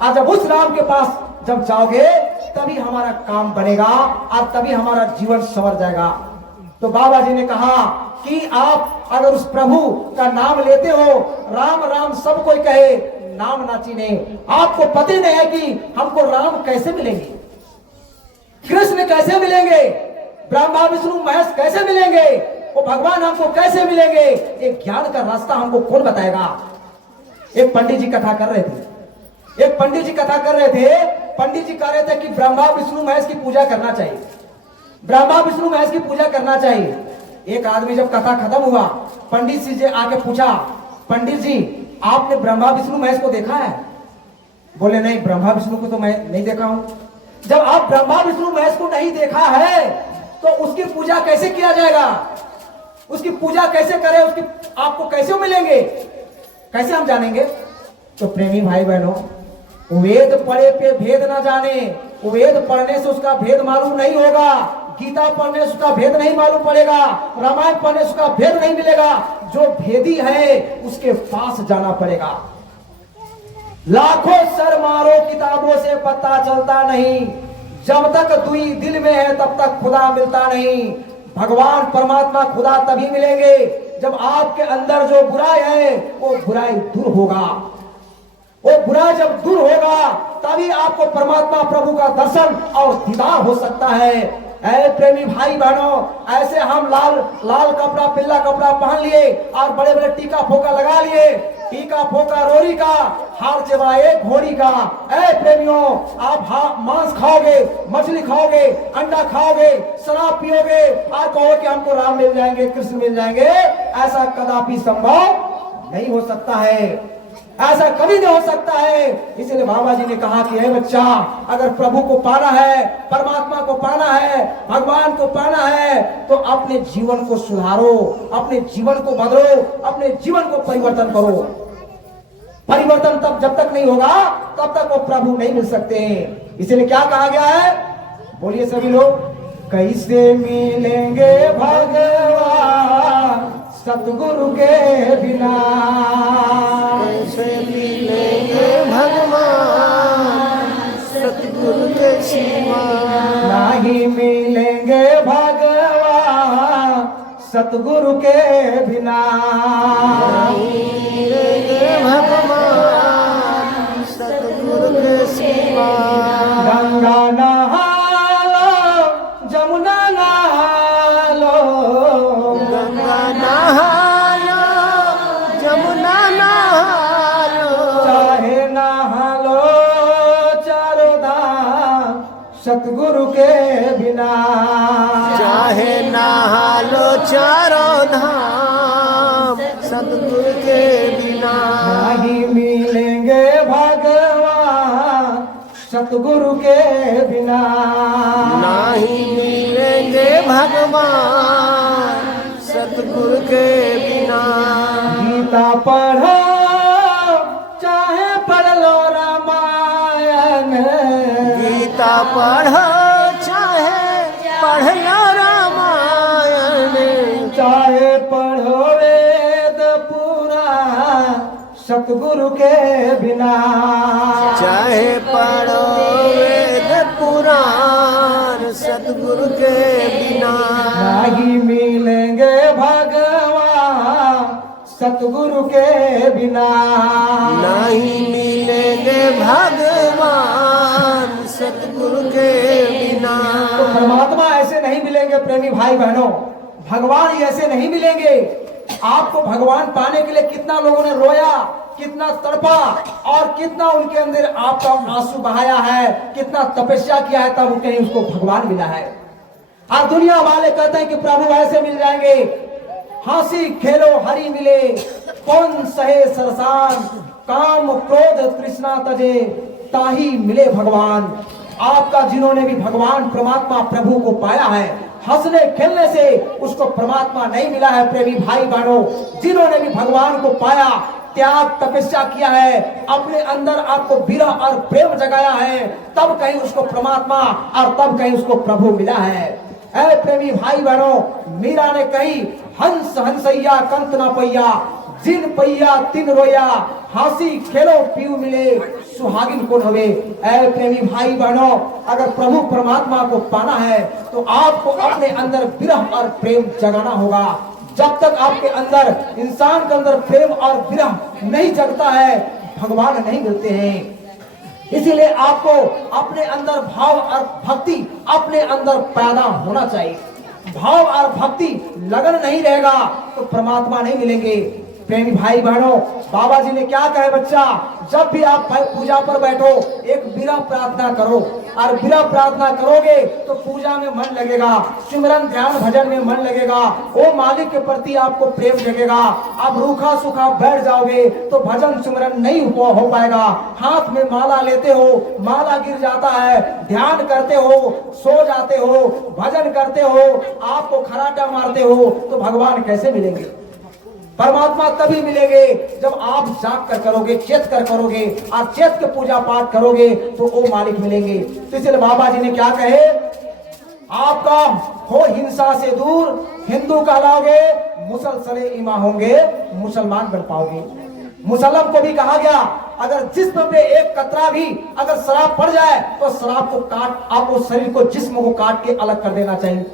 और जब उस राम के पास जब जाओगे तभी हमारा काम बनेगा और तभी हमारा जीवन संवर जाएगा। तो बाबा जी ने कहा कि आप अगर उस प्रभु का नाम लेते हो, राम राम सब कोई कहे, नाम ना चीने। आपको पता नहीं है कि हमको राम कैसे मिलेंगे, कृष्ण कैसे मिलेंगे, ब्रह्मा विष्णु महेश कैसे मिलेंगे, वो भगवान हमको कैसे मिलेंगे? एक ज्ञान का रास्ता हमको कौन बताएगा? एक पंडित जी कथा कर रहे थे, एक पंडित जी कथा कर रहे थे। पंडित जी कह रहे थे कि ब्रह्मा विष्णु महेश की पूजा करना चाहिए, ब्रह्मा विष्णु महेश की पूजा करना चाहिए। एक आदमी जब कथा खत्म हुआ, पंडित जी आके पूछा, पंडित जी आपने ब्रह्मा विष्णु महेश को देखा है? बोले नहीं, ब्रह्मा विष्णु को तो मैं नहीं देखा हूं। जब आप ब्रह्मा विष्णु महेश को नहीं देखा है तो उसकी पूजा कैसे किया जाएगा? उसकी पूजा कैसे करें? उसकी आपको कैसे मिलेंगे, कैसे हम जानेंगे? तो प्रेमी भाई बहनों, वेद पढ़े पे भेद ना जाने, वेद पढ़ने से उसका भेद मालूम नहीं होगा, गीता पढ़ने से उसका भेद नहीं मालूम पड़ेगा, रामायण पढ़ने से उसका भेद नहीं मिलेगा। जो भेदी है उसके पास जाना पड़ेगा। लाखों सर मारो किताबों से पता चलता नहीं, जब तक दुई दिल में है तब तक खुदा मिलता नहीं। भगवान परमात्मा खुदा तभी मिलेंगे जब आपके अंदर जो बुराई है वो बुराई दूर होगा। वो बुराई जब दूर होगा तभी आपको परमात्मा प्रभु का दर्शन और दीदार हो सकता है। ऐ प्रेमी भाई बहनों, ऐसे हम लाल लाल कपड़ा, पीला कपड़ा पहन लिए और बड़े बड़े टीका फोका लगा लिए, टीका फोका रोरी का, हार चबाए घोड़ी का। ऐ प्रेमियों, आप मांस खाओगे, मछली खाओगे, अंडा खाओगे, शराब पियोगे और कहोगे कि हमको राम मिल जाएंगे, कृष्ण मिल जाएंगे, ऐसा कदापि संभव नहीं हो सकता है, ऐसा कभी नहीं हो सकता है। इसलिए बाबा जी ने कहा कि हे बच्चा, अगर प्रभु को पाना है, परमात्मा को पाना है, भगवान को पाना है, तो अपने जीवन को सुधारो, अपने जीवन को बदलो, अपने जीवन को परिवर्तन करो। परिवर्तन तब जब तक नहीं होगा तब तक वो प्रभु नहीं मिल सकते हैं। इसलिए क्या कहा गया है? बोलिए सभी लोग, कैसे मिलेंगे भगवान सतगुरु के बिना, कैसे मिलेंगे भगवान सतगुरु के सिवा, नहीं मिलेंगे भगवान सतगुरु के बिना, नहीं मिलेंगे भगवान सतगुरु के सिवा। गंगा नहा लो, जमुना नहा लो, गंगा नहा लो, जमुना नहा लो, चाहे नहा लो चारों धाम सतगुरु के बिना, चाहे नहा लो चारों धाम सतगुरु के बिना, नहीं मिलेंगे भगवान सतगुरु के बिना, नहीं मिलेंगे भगवान सतगुरु के बिना। गीता पढ़ो चाहे पढ़ लो रामायण, गीता पढ़ो चाहे पढ़ लो रामायण, चाहे पढ़ो वेद पुराण सतगुरु के बिना, चाहे पढ़ो वेद पुराण सतगुरु के बिना, नहीं मिलेंगे भगवान सतगुरु के बिना। नहीं मिलेंगे भगवान सतगुरु के बिना। तो परमात्मा ऐसे नहीं मिलेंगे प्रेमी भाई बहनों, भगवान ऐसे नहीं मिलेंगे। आपको भगवान पाने के लिए कितना लोगों ने रोया, कितना तड़पा और कितना उनके अंदर आपका आंसू बहाया है, कितना तपस्या किया है, तब कहीं उसको भगवान मिला है। और दुनिया वाले कहते हैं कि प्रभु ऐसे मिल जाएंगे, हंसी खेलो हरि मिले, कौन सहे सरसान, काम क्रोध तृष्णा तजे, ताही मिले भगवान। आपका जिन्होंने भी भगवान परमात्मा प्रभु को पाया है, हंसने खेलने से उसको परमात्मा नहीं मिला है। प्रेमी भाई बहनों, जिन्होंने भी भगवान को पाया, त्याग तपस्या किया है, अपने अंदर आपको विरह और प्रेम जगाया है, तब कहीं उसको परमात्मा और तब कहीं उसको प्रभु मिला है। ऐ प्रेमी भाई बहनों, मीरा ने कही हंस हंसैया कंत ना पैया, जिन पैया तिन रोया, हंसी खेलो पीऊ मिले, सुहागिन कौन होवे। ऐ प्रेमी भाई बहनों, अगर प्रभु परमात्मा को पाना है तो आपको अपने अंदर विरह और प्रेम जगाना होगा। जब तक आपके अंदर, इंसान के अंदर प्रेम और विरह नहीं जगता है, भगवान नहीं मिलते हैं। इसीलिए आपको अपने अंदर भाव और भक्ति अपने अंदर पैदा होना चाहिए। भाव और भक्ति लगन नहीं रहेगा तो परमात्मा नहीं मिलेंगे। प्रेमी भाई बहनों, बाबा जी ने क्या कहे बच्चा, जब भी आप पूजा पर बैठो एक विरह प्रार्थना करो, और विरह प्रार्थना करोगे तो पूजा में मन लगेगा, सिमरन ध्यान भजन में मन लगेगा, वो मालिक के प्रति आपको प्रेम जगेगा। आप रूखा सूखा बैठ जाओगे तो भजन सिमरन नहीं हो पाएगा। हाथ में माला लेते हो, माला गिर जाता है, ध्यान करते हो सो जाते हो, भजन करते हो आपको खराटा मारते हो, तो भगवान कैसे मिलेंगे? परमात्मा तभी मिलेंगे जब आप जाग कर करोगे, चेत कर करोगे, आप चेत के पूजा पाठ करोगे तो वो मालिक मिलेंगे। तो इसलिए बाबा जी ने क्या कहे, आपका हो हिंसा से दूर, हिंदू कहलाओगे, मुसलसले इमा होंगे, मुसलमान बन पाओगे। मुसलम को भी कहा गया, अगर जिस्म पे एक कतरा भी अगर शराब पड़ जाए तो शराब को काट, आपको शरीर को, जिस्म को काट के अलग कर देना चाहिए।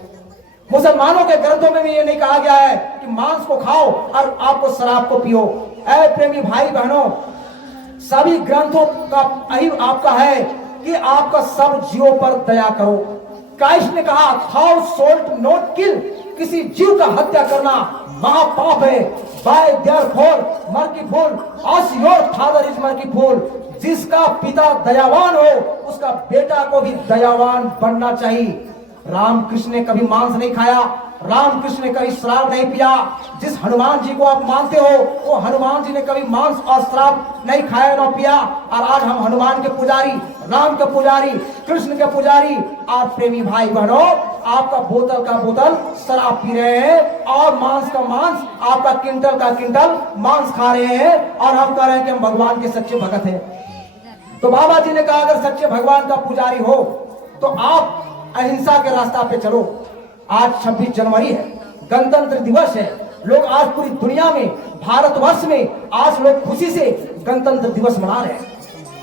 मुसलमानों के ग्रंथों में भी ये नहीं कहा गया है कि मांस को खाओ और आपको शराब को पियो। ऐ प्रेमी भाई बहनों, सभी ग्रंथों का यही आपका है कि आपका सब जीवों पर दया करो। क्राइस्ट ने कहा, थाउ सोल्ट नॉट किल, किसी जीव का हत्या करना महापाप है। Be therefore merciful as your father is merciful, जिसका पिता दयावान हो उसका बेटा को भी दयावान बनना चाहिए। रामकृष्ण ने कभी मांस नहीं खाया, रामकृष्ण ने कभी शराब नहीं पिया। जिस हनुमान जी को आप मानते हो वो हनुमान जी ने कभी मांस और शराब नहीं खाया ना पिया। और आज हम हनुमान के पुजारी, राम के पुजारी, कृष्ण के पुजारी, और प्रेमी भाई बहनों आपका बोतल का बोतल शराब पी रहे हैं और मांस का मांस, आपका क्विंटल का क्विंटल मांस खा रहे हैं और हम कह रहे हैं कि हम भगवान के सच्चे भगत हैं। तो बाबा जी ने कहा, अगर सच्चे भगवान का पुजारी हो तो आप अहिंसा के रास्ता पे चलो। आज 26 जनवरी है, गणतंत्र दिवस है। लोग आज पूरी दुनिया में, भारतवर्ष में आज लोग खुशी से गणतंत्र दिवस मना रहे हैं।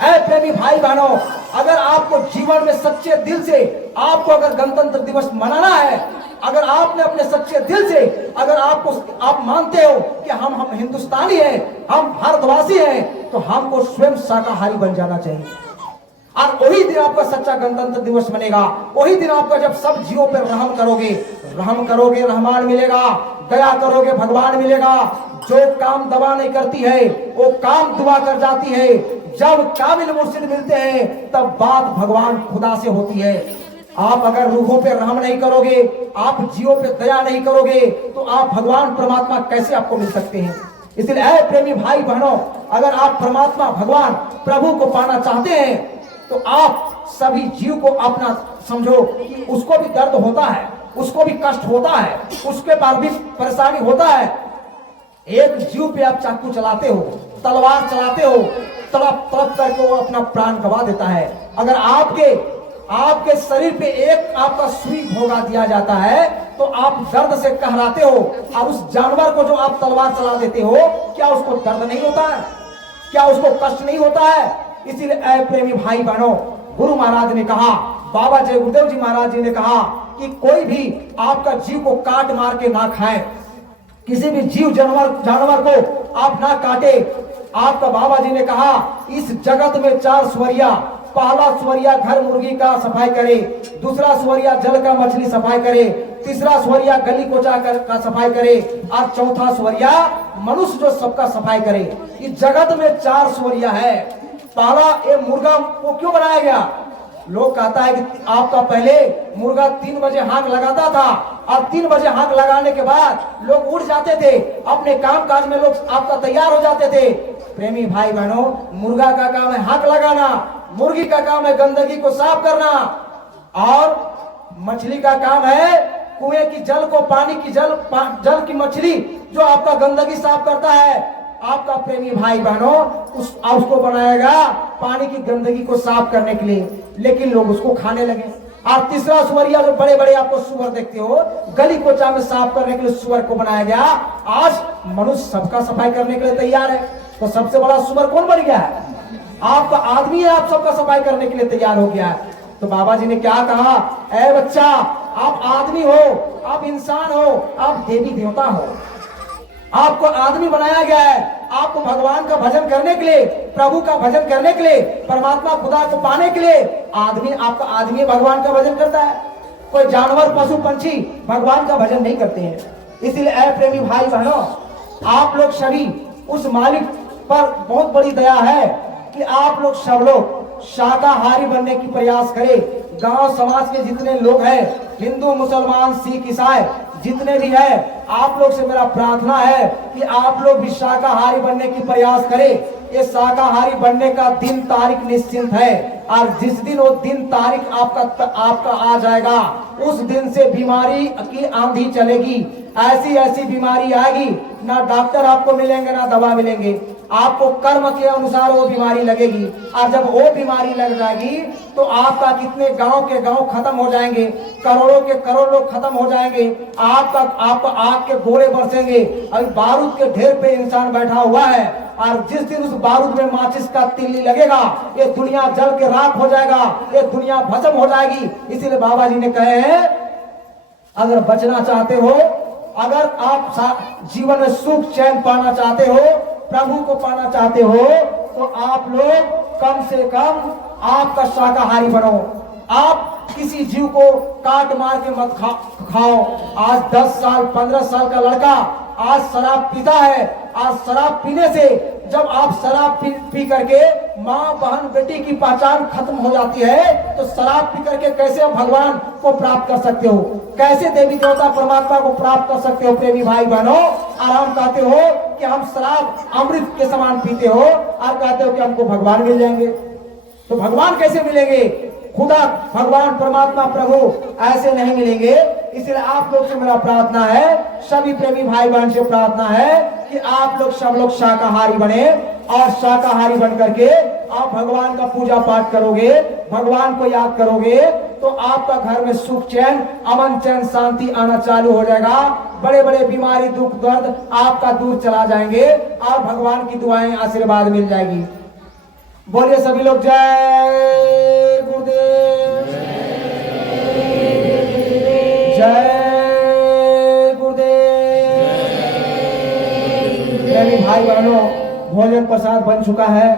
ऐ प्रेमी भाई बहनों, अगर आपको जीवन में सच्चे दिल से आपको अगर गणतंत्र दिवस मनाना है, अगर आपने अपने सच्चे दिल से अगर आप मानते हो कि हम हिंदुस्तानी हैं, हम भारतवासी हैं, तो हमको स्वयं शाकाहारी बन जाना चाहिए। और वही दिन आपका सच्चा गणतंत्र दिवस बनेगा। वही दिन आपका जब सब जीवों पर रहम करोगे रहमान मिलेगा, दया करोगे भगवान मिलेगा। जो काम दवा नहीं करती है वो काम दुआ कर जाती है। जब काबिल मुर्शिद मिलते हैं तब बात भगवान खुदा से होती है। आप अगर रूहों पे रहम नहीं करोगे, आप जीवों पे दया नहीं करोगे, तो आप भगवान परमात्मा कैसे आपको मिल सकते हैं? इसलिए ऐ प्रेमी भाई बहनों, अगर आप परमात्मा भगवान प्रभु को पाना चाहते हैं तो आप सभी जीव को अपना समझो कि उसको भी दर्द होता है, उसको भी कष्ट होता है, उसके पास भी परेशानी होता है। एक जीव पे आप चाकू चलाते हो, तलवार चलाते हो, तड़प तड़प करके वो अपना प्राण गवा देता है। अगर आपके शरीर पे एक आपका सुई भोगा दिया जाता है तो आप दर्द से कहराते हो, और उस जानवर को जो आप तलवार चला देते हो, क्या उसको दर्द नहीं होता है? क्या उसको कष्ट नहीं होता है? इसीलिए ऐ प्रेमी भाई बहनों, गुरु महाराज ने कहा, बाबा जय गुरुदेव जी महाराज जी ने कहा कि कोई भी आपका जीव को काट मार के ना खाए। किसी भी जीव जानवर को आप ना काटे। आपका बाबा जी ने कहा इस जगत में 4 स्वरिया, पहला स्वरिया घर मुर्गी का सफाई करे, दूसरा स्वरिया जल का मछली सफाई करे, तीसरा स्वरिया गली कोचा का सफाई करे और चौथा स्वरिया मनुष्य जो सबका सफाई करे। इस जगत में 4 स्वरिया है। पहला ये मुर्गा को क्यों बनाया गया? लोग कहता है कि आपका पहले मुर्गा 3 बजे हाथ लगाता था और 3 बजे हाथ लगाने के बाद लोग उठ जाते थे, अपने काम काज में लोग आपका तैयार हो जाते थे। प्रेमी भाई बहनों, मुर्गा का काम है हाथ लगाना, मुर्गी का काम है गंदगी को साफ करना और मछली का काम है कुएं की जल को, पानी की जल की मछली जो आपका गंदगी साफ करता है। आपका प्रेमी भाई बहनों उसको बनाएगा पानी की गंदगी को साफ करने के लिए, लेकिन लोग उसको खाने लगे। और तीसरा सुअरिया जो बड़े बड़े आपको सुअर देखते हो, गली कोचा में साफ करने के लिए सुअर को बनाया गया। आज मनुष्य सबका सफाई करने के लिए तैयार है, तो सबसे बड़ा सुअर कौन बन गया है? आपका आदमी है, आप सबका सफाई करने के लिए तैयार हो गया है। तो बाबा जी ने क्या कहा, ऐ बच्चा आप आदमी हो, आप इंसान हो, आप देवी देवता हो, आपको आदमी बनाया गया है। आपको भगवान का भजन करने के लिए, प्रभु का भजन करने के लिए, परमात्मा खुदा को पाने के लिए आदमी, आपका आदमी भगवान का भजन करता है। कोई जानवर पशु पंछी भगवान का भजन नहीं करते हैं। इसलिए ऐ प्रेमी भाई बहनों, आप लोग सभी उस मालिक पर बहुत बड़ी दया है कि आप लोग सब लोग शाकाहारी बनने की प्रयास करें। गांव समाज के जितने लोग हैं, हिंदू मुसलमान सिख ईसाई जितने भी है, आप लोग से मेरा प्रार्थना है कि आप लोग भी शाकाहारी बनने की प्रयास करें। ये शाकाहारी बनने का दिन तारीख निश्चिंत है और जिस दिन वो दिन तारीख आपका आ जाएगा, उस दिन से बीमारी की आंधी चलेगी। ऐसी ऐसी बीमारी आएगी, ना डॉक्टर आपको मिलेंगे ना दवा मिलेंगे, आपको कर्म के अनुसार वो बीमारी लगेगी। और जब वो बीमारी लग जाएगी तो आपका कितने गांव के गांव खत्म हो जाएंगे, करोड़ों के करोड़ लोग खत्म हो जाएंगे। आपका आग के गोले बरसेंगे। अभी बारूद के ढेर पे इंसान बैठा हुआ है और जिस दिन उस बारूद में माचिस का तिल्ली लगेगा, ये दुनिया जल के राख हो जाएगा, ये दुनिया भस्म हो जाएगी। इसीलिए बाबा जी ने कहे हैं, अगर बचना चाहते हो, अगर आप जीवन में सुख चैन पाना चाहते हो, प्रभु को पाना चाहते हो, तो आप लोग कम से कम आपका शाकाहारी बनो। आप किसी जीव को काट मार के मत खाओ। आज 10 साल 15 साल का लड़का आज शराब पीता है। आज शराब पीने से जब आप शराब पी करके माँ बहन बेटी की पहचान खत्म हो जाती है, तो शराब पी करके कैसे आप भगवान को प्राप्त कर सकते हो, कैसे देवी देवता परमात्मा को प्राप्त कर सकते हो? प्रेमी भाई बहनों, आराम कहते हो कि हम शराब अमृत के समान पीते हो और कहते हो कि हमको भगवान मिल जाएंगे। तो भगवान कैसे मिलेंगे? खुदा भगवान परमात्मा प्रभु ऐसे नहीं मिलेंगे। इसलिए आप लोग से मेरा प्रार्थना है, सभी प्रेमी भाई बहन से प्रार्थना है कि आप लोग सब लोग शाकाहारी बने और शाकाहारी बन करके आप भगवान का पूजा पाठ करोगे, भगवान को याद करोगे, तो आपका घर में सुख चैन अमन चैन शांति आना चालू हो जाएगा। बड़े बड़े बीमारी दुख दर्द आपका दूर चला जाएंगे और भगवान की दुआएं आशीर्वाद मिल जाएगी। बोलिए सभी लोग जय गुरुदेव, जय गुरुदेव। मेरे भाई बहनों, भोजन प्रसाद बन चुका है।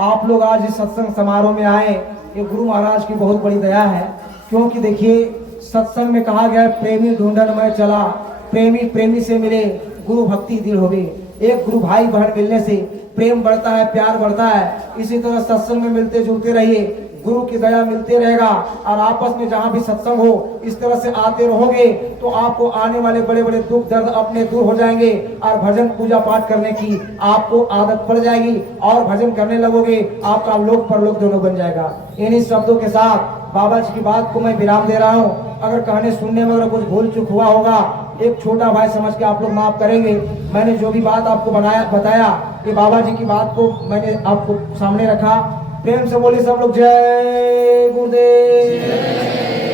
आप लोग आज इस सत्संग समारोह में आए, ये गुरु महाराज की बहुत बड़ी दया है। क्योंकि देखिए, सत्संग में कहा गया है, प्रेमी ढूंढन में चला, प्रेमी प्रेमी से मिले, गुरु भक्ति दिल होवे। एक गुरु भाई बहन मिलने से प्रेम बढ़ता है, प्यार बढ़ता है। इसी तरह सत्संग में मिलते जुलते रहिए, गुरु की दया मिलते रहेगा। और आपस में जहाँ भी सत्संग हो, इस तरह से आते रहोगे तो आपको आने वाले बड़े बड़े दुख दर्द अपने दूर हो जाएंगे और भजन पूजा पाठ करने की आपको आदत पड़ जाएगी और भजन करने लगोगे, आपका लोक परलोक दोनों बन जाएगा। इन्हीं शब्दों के साथ बाबा जी की बात को मैं विराम दे रहा हूँ। अगर कहने सुनने में अगर कुछ भूल चूक हुआ होगा, एक छोटा भाई समझ के आप लोग माफ करेंगे। मैंने जो भी बात आपको बताया, कि बाबा जी की बात को मैंने आपको सामने रखा। प्रेम से बोले सब लोग जय गुरुदेव।